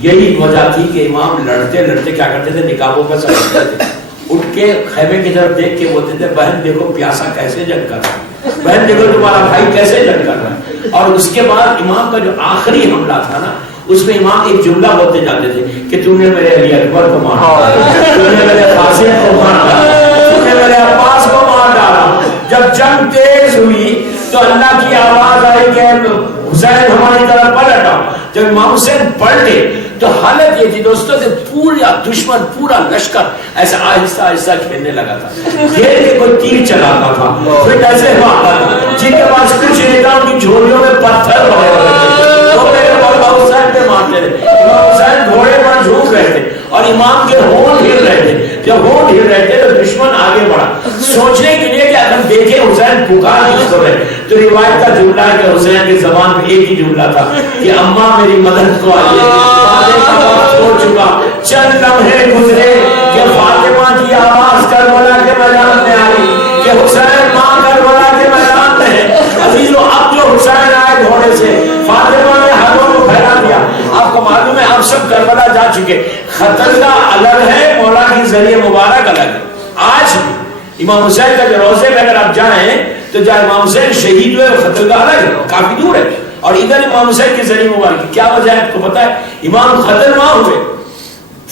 یہی وجہ تھی کہ امام لڑتے لڑتے کیا کرتے تھے، نقابوں کا سمجھتے تھے، اٹھ کے خیمے کی طرف دیکھ کے بولتے تھے بہن دیکھو پیاسا کیسے جنگ کر رہا ہے، بہن دیکھو تمہارا بھائی کیسے جنگ کر رہا ہے۔ اور اس کے بعد امام کا جو آخری حملہ تھا نا، اس میں امام ایک جملہ بولتے جاتے تھے کہ تم نے میرے علی اکبر کو مارا، تم نے میرے قاسم کو مارا، تم نے میرے عباس کو مار ڈالا۔ جب جنگ تیز ہوئی تو اللہ کی آواز آئی کہ حسین ہماری طرف پلٹ آؤ۔ جب امام حسین پلٹے تو حالت یہ تھی دوستوں کہ پورا دشمن، پورا لشکر ایسا آہستہ آہستہ کھیلنے لگا تھا، گھیر کے کوئی تیر چلاتا تھا، پھر ایسے مارتا تھا، جن کے پاس کچھ نہیں تھا ان کی جھولیوں میں پتھر ہوئے ہوئے تھے، تو میرے مولا حسین پہ مارتے تھے۔ امام حسین گھوڑے پر جھوک رہے تھے اور امام کے ہونٹ ہل رہے تھے، جب ہونٹ ہل رہے تھے تو دشمن آگے بڑھا، سوچنے کے لیے کہ اگر دیکھیں حسین پکار کس کو رہے، تو روایت کا جملہ ہے کہ حسین کی زبان میں ایک ہی جملہ تھا کہ اماں میری مدد کو آئیے، ہو چکا۔ چند لمحے گزرے کہ فاطمہ کی آواز کربلا کے میدان میں آئی کہ حسین ماں کربلا کے میدان میں ہے۔ عزیزو اب جو حسین آئے گھوڑے سے، فاطمہ نے ہاتھوں کو پھیلا دیا۔ آپ کو معلوم ہے آپ سب کربلا جا چکے، خطرہ الگ ہے، مولا کی ذریعہ مبارک الگ ہے۔ آج بھی امام حسین کا جو روزے میں اگر آپ جائیں تو جہاں امام حسین شہید ہوئے خطرہ الگ ہے، کافی دور ہے، اور ادھر امام حسین کی ذریعہ مبارک۔ کیا وجہ ہے آپ کو پتا ہے؟ امام قتل وہاں ہوئے،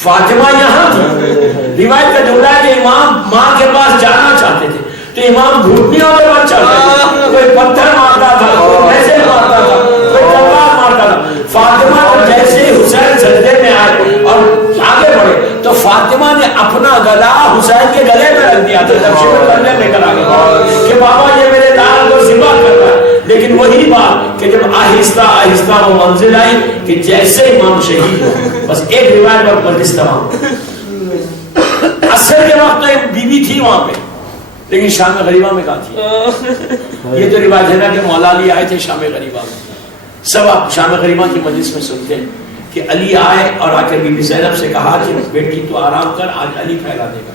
فاطمہ یہاں تھی۔ روایت کا جملہ ہے کہ امام ماں کے پاس جانا چاہتے تھے تو امام گھٹنیوں میں بچ چاہتے تھے، کوئی پتھر مارتا تھا، کوئی ایسے مارتا تھا، کوئی تلوار مارتا تھا۔ فاطمہ کو جیسے حسین سجدے میں آئے اور آگے بڑھے تو فاطمہ نے اپنا گلا حسین کے گلے میں رکھ دیا تھا، تبشیر کرنے لے کر آگے کہ بابا یہ میرے لال کو ذبح کر رہا ہے۔ لیکن وہی بات کہ جب آہستہ آہستہ وہ منزل آئی کہ جیسے امام شہید ہو، بس ایک روایت پر مجلس تمام۔ عصر کے وقت تو بی بی تھی وہاں پہ، لیکن شام غریبہ میں کہاں تھی؟ یہ تو روایت ہے نا کہ مولا علی آئے تھے شام غریبہ میں، سب آپ شام غریبہ کی مجلس میں سنتے ہیں کہ علی آئے اور آ کے بی بی زینب سے کہا کہ بیٹی تو آرام کر، آج علی پھیلا دے گا.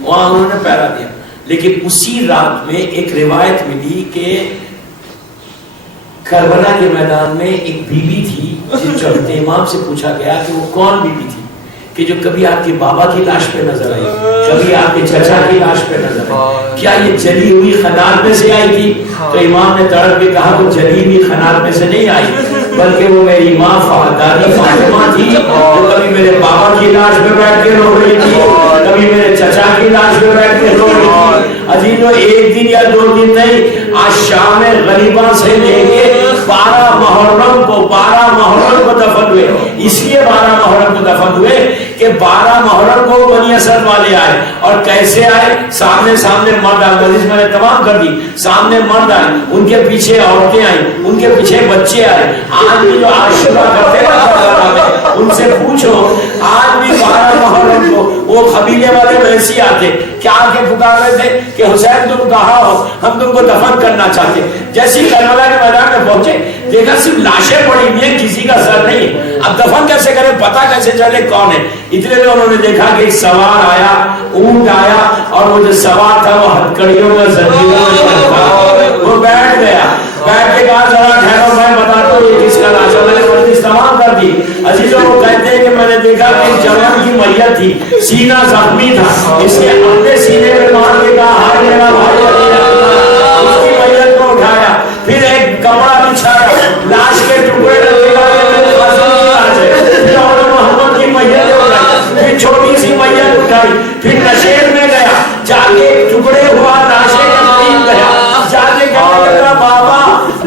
وہاں انہوں نے پھیلا دیا. لیکن اسی رات میں ایک روایت ملی کہ کربلا کے میدان میں ایک بیوی تھی جس چوتھے امام سے پوچھا گیا کہ وہ کون بیوی تھی کہ جو کبھی آپ کے بابا کی لاش پہ نظر آئی، کبھی آپ کے چچا کی لاش پہ نظر آئی، کیا یہ جلی ہوئی خنار میں سے آئی تھی؟ تو امام نے تڑپ کے کہا وہ جلی ہوئی خنار میں سے نہیں آئی، بلکہ وہ میری ماں دادی فاطمہ تھی جو کبھی میرے بابا کی لاش پہ بیٹھ کے رو رہی تھی، کبھی میرے چچا کی لاش پہ بیٹھ کے رو رہی تھی. عجیب، ایک دن یا 2 دن نہیں، آج شام میں غریباں سے لے کے 12 محرم کو دفن ہوئے. اس لیے 12 محرم کو دفن ہوئے کہ 12 محرم کو بنی اسد والے آئے. اور کیسے آئے؟ سامنے مرد آئے، مجلس میں نے تمام کر دی. سامنے مرد آئے، ان کے پیچھے عورتیں آئیں، ان کے پیچھے بچے آئے. آج بھی جو عاشورہ کرتے ہیں ان سے پوچھو، آج بھی 12 محرم کو وہ قبیلے والے ویسے آتے. کیا کے پکار رہے تھے کہ حسین تم کہاں ہو، ہم تم کو دفن کرنا چاہتے. جیسے کربلا کے میدان میں پہنچے دیکھا صرف لاشیں پڑی ہوئی ہیں، کسی کا سر نہیں ہے. اب دفن کیسے کرے، پتا کیسے چلے کون ہے؟ اتنے میں انہوں نے دیکھا کہ ایک سوار آیا، اونٹ آیا، اور وہ جو سوار تھا وہ ہتھکڑیوں میں زنجیروں میں وہ بیٹھ گیا. بیٹھ کے کہا ذرا ٹھہرو میں بتاتا ہوں یہ کس کا لاش ہے. میں نے مجلس تمام کر دی. عزیزوں وہ کہتے ہیں کہ میں نے دیکھا کہ ایک جوان کی میت تھی، سینہ زخمی تھا، اس کے اپنے سینے میں مار کے کہا ہائے میرا بھائی علی، اس کی میت کو اٹھایا، پھر ایک کپڑا بچھایا، لاش کے ٹکڑے رکھے گا پھر اور محمد کی میت اٹھائی، پھر چھوٹی سی میت اٹھائی، پھر نشیر میں گیا، جا کے ٹکڑے ہوا لاشیں کے قریب گیا، جا کے کہنے لگا بابا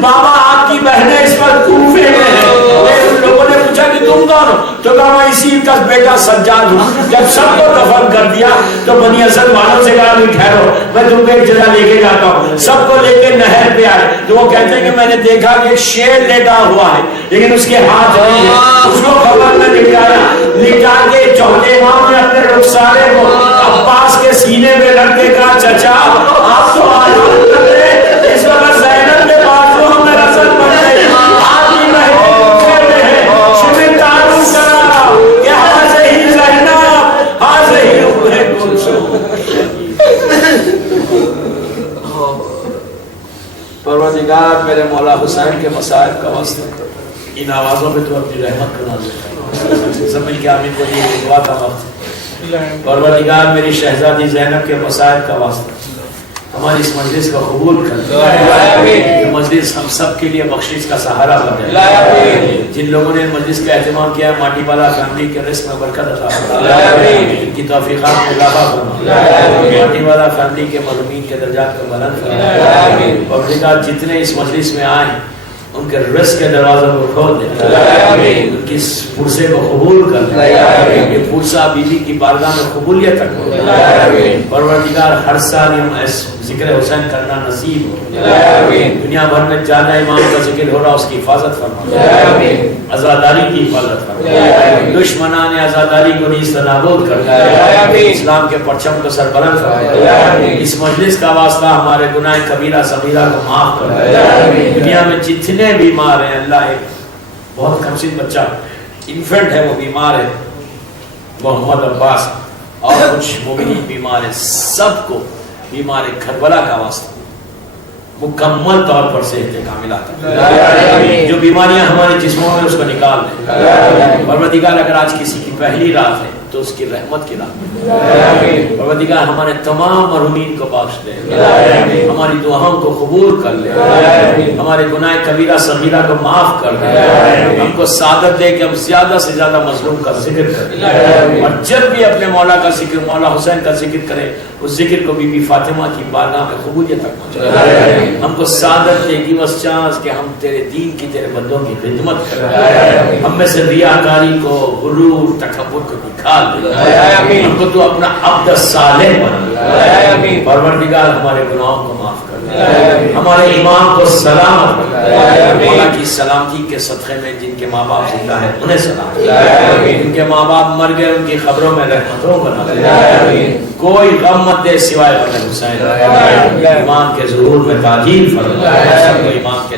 آپ کی بہنیں اس وقت کوفے میں ہیں. ان لوگوں نے پوچھا کہ تم کون ہو؟ تو کہا میں اسی کا بیٹا سجاد ہوں. جب سب کو دفن کر دیا تو بنی اسد والوں سے کہا بھی ٹھہرو میں تم کو ایک جگہ لے کے جاتا ہوں. سب کو لے کے نہر پہ آئے تو وہ کہتے ہیں کہ میں نے دیکھا کہ ایک شیر لیٹا ہوا ہے لیکن اس کے ہاتھ نہیں ہے. اس کو خبر میں لٹا کے چوتھے امام نے اپنے رخسارے کو عباس کے سینے میں رکھ کے کہا چچا آپ تو آرام کر رہے اس وقت زینب کے بازو میں رسل بن گئی. آپ کی محبوب میں ہے شمیر تعارف کرا کہ حاضر ہی زینب حاضر ہی عمر کلثوم. پروردگار میرے مولا حسین کے مصائب کا واسطہ ان آوازوں میں تو اپنی رحمت کا نازل سب مل کے آمین کو یہ دعا کا وقت. پروردگار میری شہزادی زینب کے مصائب کا واسطہ ہماری اس مجلس کو قبول کر. یہ مجلس ہم سب کے لیے بخشش کا سہارا بن جائے. جن لوگوں نے مجلس کا اہتمام کیا ہے ماٹی والا فیملی کے رزق میں برکت عطا فرما، ان کی توفیقات میں اضافہ فرما. ماٹی والا فیملی کے مظلومین کے درجات کو بلند فرما. پروردگار جتنے اس مجلس میں آئے ان کے رزق کے دروازوں کو کھول دے، ان کی پرسے کو قبول کر دے. یہ پرسہ بیوی کی بارگاہ میں قبولیت تک. پروردگار ہر سال ذکر حسین کرنا نصیب ہو. دنیا بھر میں جانا امام کا ذکر ہو رہا اس کی حفاظت فرما، عزاداری کی حفاظت فرما، دشمنان عزاداری کو نیز نابود کر دے، اسلام کے پرچم کو سربلند فرما. اس مجلس کا واسطہ ہمارے گناہ کبیرہ صغیرہ کو معاف کر دے. دنیا میں جتنے بیمار ہیں اللہ ایک بہت کمسن بچہ انفنٹ ہے وہ بیمار ہے محمد عباس اور کچھ مومنین بیمار ہیں، سب کو بیمار کربلا کا واسطہ مکمل طور پر صحت کاملہ ہے. جو بیماریاں ہمارے جسموں میں اس کو نکال دیں. پروردگار اگر آج کسی کی پہلی رات ہے تو اس کی رحمت کی رات. پروردگار ہمارے تمام مرحومین کو بخش دے، ہماری دعاؤں کو قبول کر لے، ہمارے گناہ کبیرہ صغیرہ کو معاف کر دے. ہم کو سعادت دے کہ ہم زیادہ سے زیادہ مظلوم کا ذکر کریں، اور جب بھی اپنے مولا کا ذکر مولا حسین کا ذکر کریں اس ذکر کو بی بی فاطمہ کی بارگاہ میں قبولیت تک پہنچائے. ہم کو سعادت دے کہ بس چانس کہ ہم تیرے دین کی تیرے بندوں کی خدمت کریں. ہم میں سے ریاکاری کو غرور تکبر کو نکال دے. ہم کو تو اپنا عبد صالح بنا. پروردگار ہمارے گناہوں کو معاف کر دے، ہمارے امام کو سلامت کر. مولا کی سلامتی کے صدقے میں جن کے ماں باپ زندہ ہیں انہیں سلام. جن کے ماں باپ مر گئے ان کی خبروں میں رحمتوں بنا دے. کوئی غم مت دے سوائے غم حسین. امام کے ظہور میں تعجیل فرما، امام کے